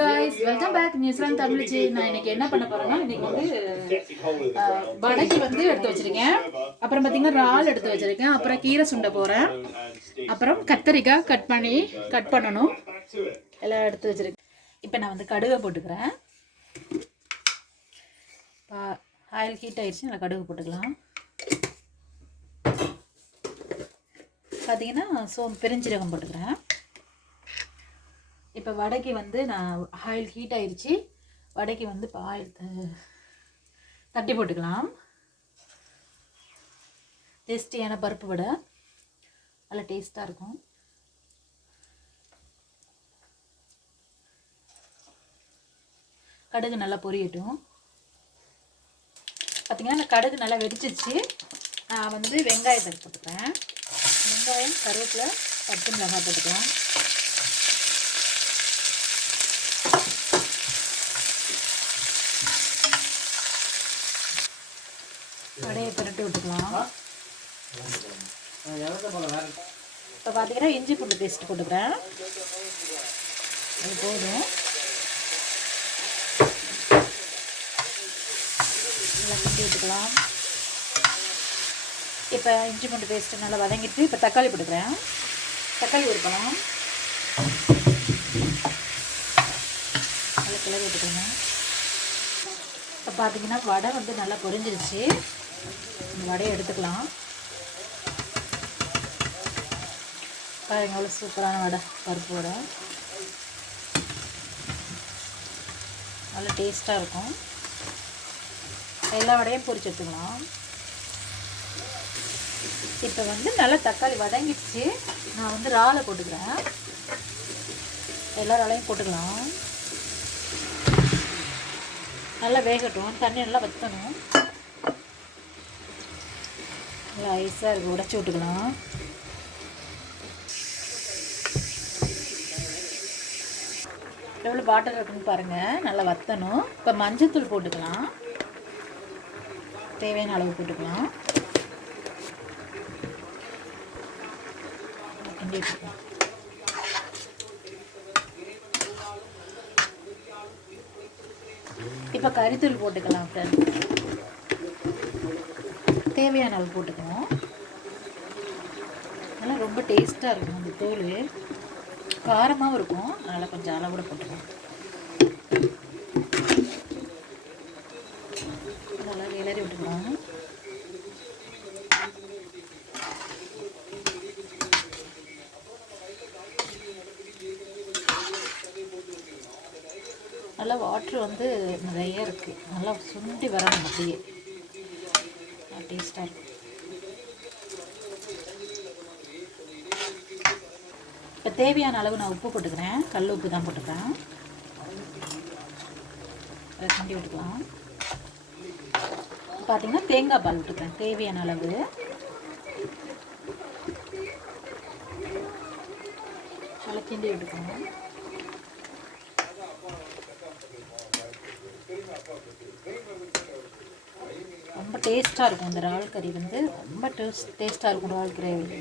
guys, welcome back New Zealand தமிழ்ச்சி. நான் இன்னைக்கு என்ன பண்ண போறேன்னா, இன்னைக்கு வந்து வடைக்கு வந்து எடுத்து வச்சிருக்கேன். அப்புறம் பாத்தீங்கன்னா இறால் எடுத்து வச்சிருக்கேன். அப்புறம் கீரை சுண்ட போறேன். அப்புறம் கத்தரிக்காய் கட் பண்ணணும். எல்லாம் எடுத்து வச்சிருக்கேன். இப்போ நான் வந்து கடுகு போட்டுக்கிறேன். ஆயில் ஹீட் ஆயிடுச்சு, நல்லா கடுகு போட்டுக்கலாம். பார்த்தீங்கன்னா பெருஞ்சீரகம் போட்டுக்கிறேன். இப்போ வடைக்கு வந்து நான் ஆயில் ஹீட் ஆயிடுச்சு. வடைக்கு வந்து இப்போ ஆயில் தட்டி போட்டுக்கலாம். டேஸ்டியான பருப்பு வடை நல்லா டேஸ்ட்டாக இருக்கும். கடுகு நல்லா பொரியட்டும். பார்த்திங்கன்னா இந்த கடுகு நல்லா வெடிச்சிச்சு. நான் வந்து வெங்காயத்தை போட்டுக்கிறேன். வெங்காயம், கருவேப்பிலை, பச்சை மிளகாய் போட்டுக்கலாம். வடையை புரட்டி விட்டுக்கலாம். இப்போ பார்த்தீங்கன்னா இஞ்சி பூண்டு பேஸ்ட் போட்டுக்கிறேன். அது போதும். நல்லா கிண்டி விட்டுக்கலாம். இப்போ இஞ்சி பூண்டு பேஸ்ட்டு நல்லா வதங்கிட்டு இப்போ தக்காளி போட்டுக்கிறேன். தக்காளி ஊற்றலாம். நல்லா கிளறி விட்டுக்கணும். இப்போ பார்த்தீங்கன்னா வடை வந்து நல்லா பொரிஞ்சிருச்சு. இந்த வடையை எடுத்துக்கலாம். பாருங்க எவ்வளோ சூப்பரான வடை, பருப்பு வடை நல்லா டேஸ்ட்டாக இருக்கும். எல்லா வடையும் பொரிச்சு எடுத்துக்கலாம். இப்போ வந்து நல்லா தக்காளி வதங்கிடுச்சு. நான் வந்து இறாலை போட்டுக்கிறேன். எல்லா இறாலையும் போட்டுக்கலாம். நல்லா வேகட்டும். தண்ணி நல்லா வற்றணும். நல்லா ஐஸாக இருக்குது, உடச்சி விட்டுக்கலாம். எவ்வளோ வாட்டர் இருக்குன்னு பாருங்கள். நல்லா வற்றணும். இப்போ மஞ்சத்தூள் போட்டுக்கலாம். தேவையான அளவு போட்டுக்கலாம். இப்போ கறித்தூள் போட்டுக்கலாம். தேவையான அளவு போட்டுக்கணும். அதெல்லாம் ரொம்ப டேஸ்ட்டாக இருக்கும். அந்த தூள் காரமாகவும் இருக்கும். அதனால் கொஞ்சம் அளவோட போட்டுக்கலாம். நல்லா கிளறி விட்டுக்கலாம். நல்லா வாட்ரு வந்து நிறைய இருக்குது. நல்லா சுண்டி வரணும். அப்படியே டேஸ்ட்டாக இருக்கும். இப்போ தேவையான அளவு நான் உப்பு போட்டுக்கிறேன். கல் உப்பு தான் போட்டுக்கிறேன். அதை சுண்டி விட்டுக்கலாம். பார்த்தீங்கன்னா தேங்காய் பால் விட்டுக்கிறேன் தேவையான அளவு. நல்லா கிண்டி விட்டுக்கணும். ரொம்ப டேஸ்ட்டாக இருக்கும். இந்த இறால் கறி வந்து ரொம்ப டேஸ்ட்டாக இருக்கும். இறால் கிரேவி.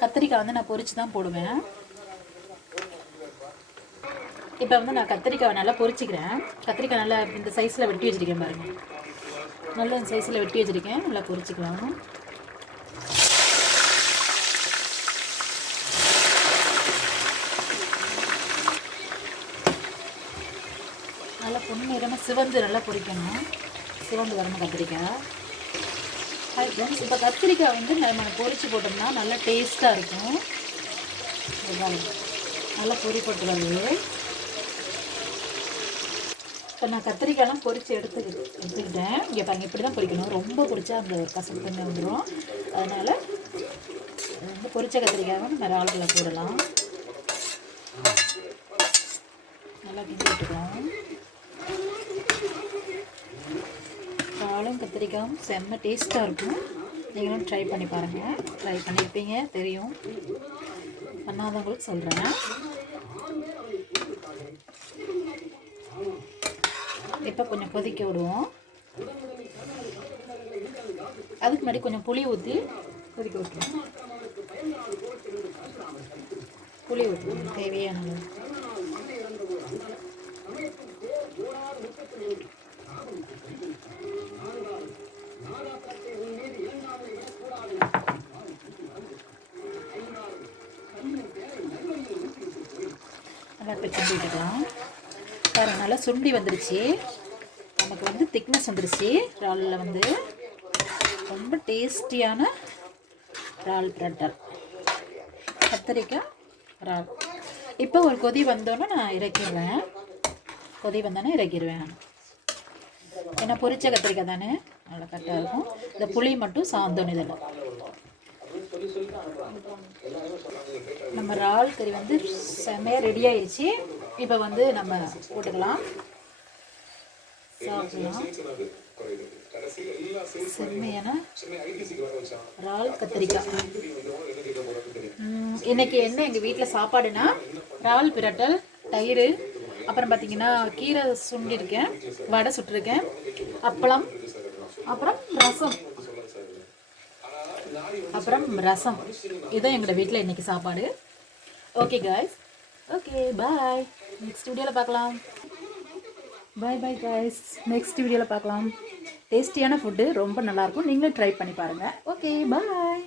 கத்திரிக்காய் வந்து நான் பொரிச்சு தான் போடுவேன். இப்போ வந்து நான் கத்திரிக்காவை நல்லா பொரிச்சிக்கிறேன். கத்திரிக்காய் நல்லா இந்த சைஸில் வெட்டி வச்சுருக்கேன் பாருங்கள். நல்லா இந்த சைஸில் வெட்டி வச்சுருக்கேன். நல்லா பொரிச்சிக்கலாம். நல்லா பொன்னிறமாக சிவந்து நல்லா பொரிக்கணும். சிவந்து வரணும் கத்திரிக்காய். ஹாய் ஃப்ரெண்ட்ஸ், இப்போ கத்திரிக்காய் வந்து நம்ம பொரிச்சு போட்டோம்னா நல்லா டேஸ்ட்டாக இருக்கும். நல்லா பொரி போட்டுருவாங்க. இப்போ நான் கத்திரிக்காயெல்லாம் பொரித்து எடுத்துக்கிட்டேன். இங்கே பாருங்கள், இப்படி தான் பொரிக்கணும். ரொம்ப பொரிச்சா அந்த கசப்பு தண்ணி வந்துடும். அதனால் வந்து பொரிச்ச கத்திரிக்காயை நம்ம இறால்களை போடலாம். நல்லா கிண்டி விட்டுக்கலாம். இறாலும் கத்திரிக்காயும் செம்ம டேஸ்ட்டாக இருக்கும். நீங்களும் ட்ரை பண்ணி பாருங்கள். ட்ரை பண்ணியிருப்பீங்க, தெரியும். பண்ணாதவங்களுக்கு சொல்கிறேன். இப்போ கொஞ்சம் கொதிக்க விடுவோம். அதுக்கு முன்னாடி கொஞ்சம் புளி ஊற்றி கொதிக்க விட்டுருவோம். புளி ஊற்றணும் தேவையான அளவு. கிளம்பி விட்டுக்கலாம். பாருங்க நல்லா சுண்டி வந்துருச்சு. நமக்கு வந்து திக்னஸ் வந்துருச்சு. இறாலில் வந்து ரொம்ப டேஸ்டியான இறால் பிரட்டல், கத்திரிக்காய் இறால். இப்போ ஒரு கொதி வந்தோன்னே நான் இறக்கிடுவேன். கொதி வந்தோன்னே இறக்கிடுவேன். ஏன்னா பொரிச்ச கத்திரிக்காய் தானே, நல்லா கரெக்டாக இருக்கும். இந்த புளி மட்டும் சாந்தோன்னு இதில். நம்ம இறால் கறி வந்து செம்மையாக ரெடி ஆயிடுச்சு. இப்போ வந்து நம்ம போட்டுக்கலாம், சாப்பிடலாம். செம்மையான இறால் கத்திரிக்காய். இன்னைக்கு என்ன எங்கள் வீட்டில் சாப்பாடுனா இறால் பிரட்டல், தயிர், அப்புறம் பார்த்தீங்கன்னா கீரை சுண்டிருக்கேன், வடை சுட்டிருக்கேன், அப்பளம், அப்புறம் ரசம். இதுதான் எங்களோட வீட்டில் இன்றைக்கி சாப்பாடு. Okay guys, okay bye. Next வீடியோவில் பார்க்கலாம். பாய் காய்ஸ், நெக்ஸ்ட் வீடியோவில் பார்க்கலாம். டேஸ்டியான ஃபுட்டு ரொம்ப நல்லாயிருக்கும், நீங்களும் ட்ரை பண்ணி பாருங்கள். Okay bye.